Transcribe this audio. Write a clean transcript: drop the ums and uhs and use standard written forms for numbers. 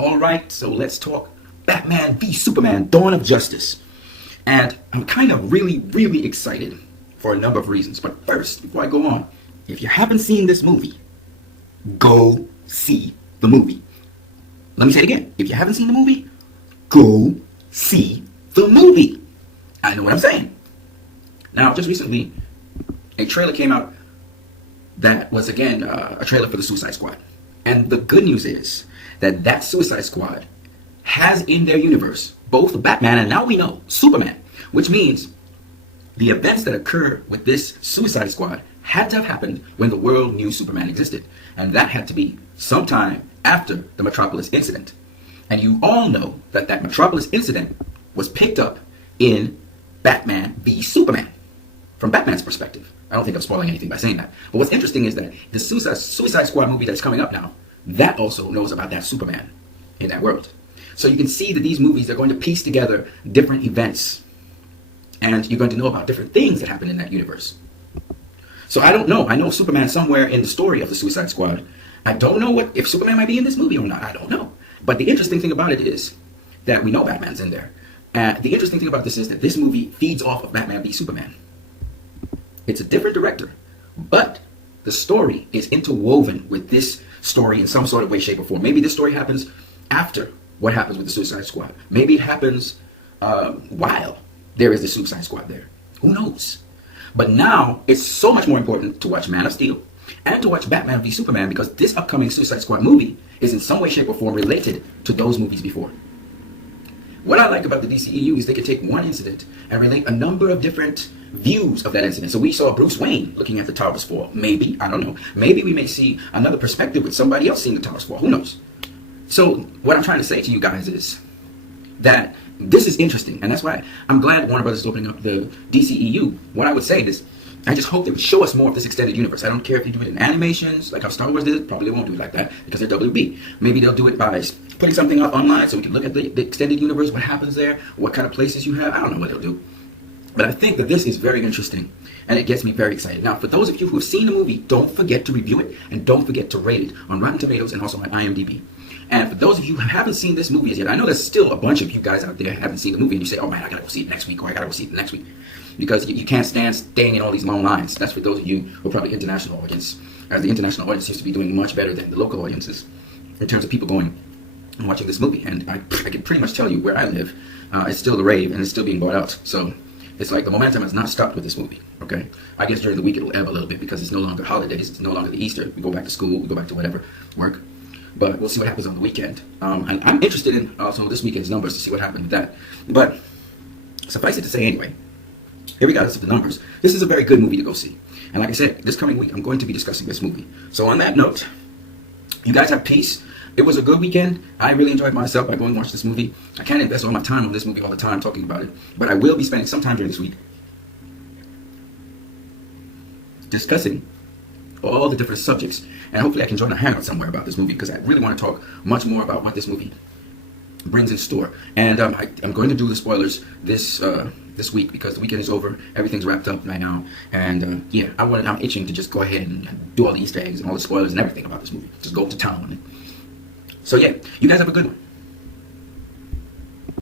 Alright, so let's talk Batman v Superman, Dawn of Justice. And I'm kind of really excited for a number of reasons. But first, before I go on, if you haven't seen this movie, go see the movie. Let me say it again. If you haven't seen the movie, go see the movie. I know what I'm saying. Now, just recently, a trailer came out that was, again, a trailer for the Suicide Squad. And the good news is that Suicide Squad has in their universe both Batman and now we know Superman, which means the events that occur with this Suicide Squad had to have happened when the world knew Superman existed. And that had to be sometime after the Metropolis incident. And you all know that Metropolis incident was picked up in Batman v Superman, from Batman's perspective. I don't think I'm spoiling anything by saying that. But what's interesting is that the Suicide Squad movie that's coming up now, that also knows about that Superman in that world. So you can see that these movies are going to piece together different events. And you're going to know about different things that happen in that universe. So I don't know. I know Superman somewhere in the story of the Suicide Squad. I don't know if Superman might be in this movie or not. I don't know. But the interesting thing about it is that we know Batman's in there. And the interesting thing about this is that this movie feeds off of Batman v Superman. It's a different director, but the story is interwoven with this story in some sort of way, shape, or form. Maybe this story happens after what happens with the Suicide Squad. Maybe it happens while there is the Suicide Squad there. Who knows? But now it's so much more important to watch Man of Steel and to watch Batman v Superman, because this upcoming Suicide Squad movie is in some way, shape, or form related to those movies before. What I like about the DCEU is they can take one incident and relate a number of different views of that incident. So we saw Bruce Wayne looking at the towers fall. Maybe, I don't know. Maybe we may see another perspective with somebody else seeing the towers fall. Who knows? So what I'm trying to say to you guys is that this is interesting. And that's why I'm glad Warner Brothers is opening up the DCEU. What I would say is, I just hope they would show us more of this extended universe. I don't care if you do it in animations, like how Star Wars did it. Probably they won't do it like that because they're WB. Maybe they'll do it by putting something up online so we can look at the extended universe, what happens there, what kind of places you have. I don't know what they'll do. But I think that this is very interesting, and it gets me very excited. Now, for those of you who have seen the movie, don't forget to review it, and don't forget to rate it on Rotten Tomatoes and also on IMDb. And for those of you who haven't seen this movie as yet, I know there's still a bunch of you guys out there who haven't seen the movie, and you say, oh man, I gotta go see it next week, or I gotta go see it next week. Because you can't stand staying in all these long lines. That's for those of you who are probably international audience, as the international audience seems to be doing much better than the local audiences in terms of people going and watching this movie. And I can pretty much tell you where I live, it's still the rave, and it's still being bought out. So it's like the momentum has not stopped with this movie, okay? I guess during the week it'll ebb a little bit because it's no longer holidays, it's no longer the Easter. We go back to school, we go back to whatever, work. But we'll see what happens on the weekend. And I'm interested in also this weekend's numbers to see what happened with that. But suffice it to say anyway, regardless of the numbers, this is a very good movie to go see. And like I said, this coming week I'm going to be discussing this movie. So on that note, you guys have peace. It was a good weekend. I really enjoyed myself by going and watch this movie. I can't invest all my time on this movie all the time talking about it, but I will be spending some time during this week discussing all the different subjects, and hopefully I can join a hangout somewhere about this movie, because I really want to talk much more about what this movie brings in store. And I'm going to do the spoilers this week because the weekend is over, everything's wrapped up right now, and yeah, I'm itching to just go ahead and do all the Easter eggs and all the spoilers and everything about this movie. Just go to town on it. So yeah, you guys have a good one.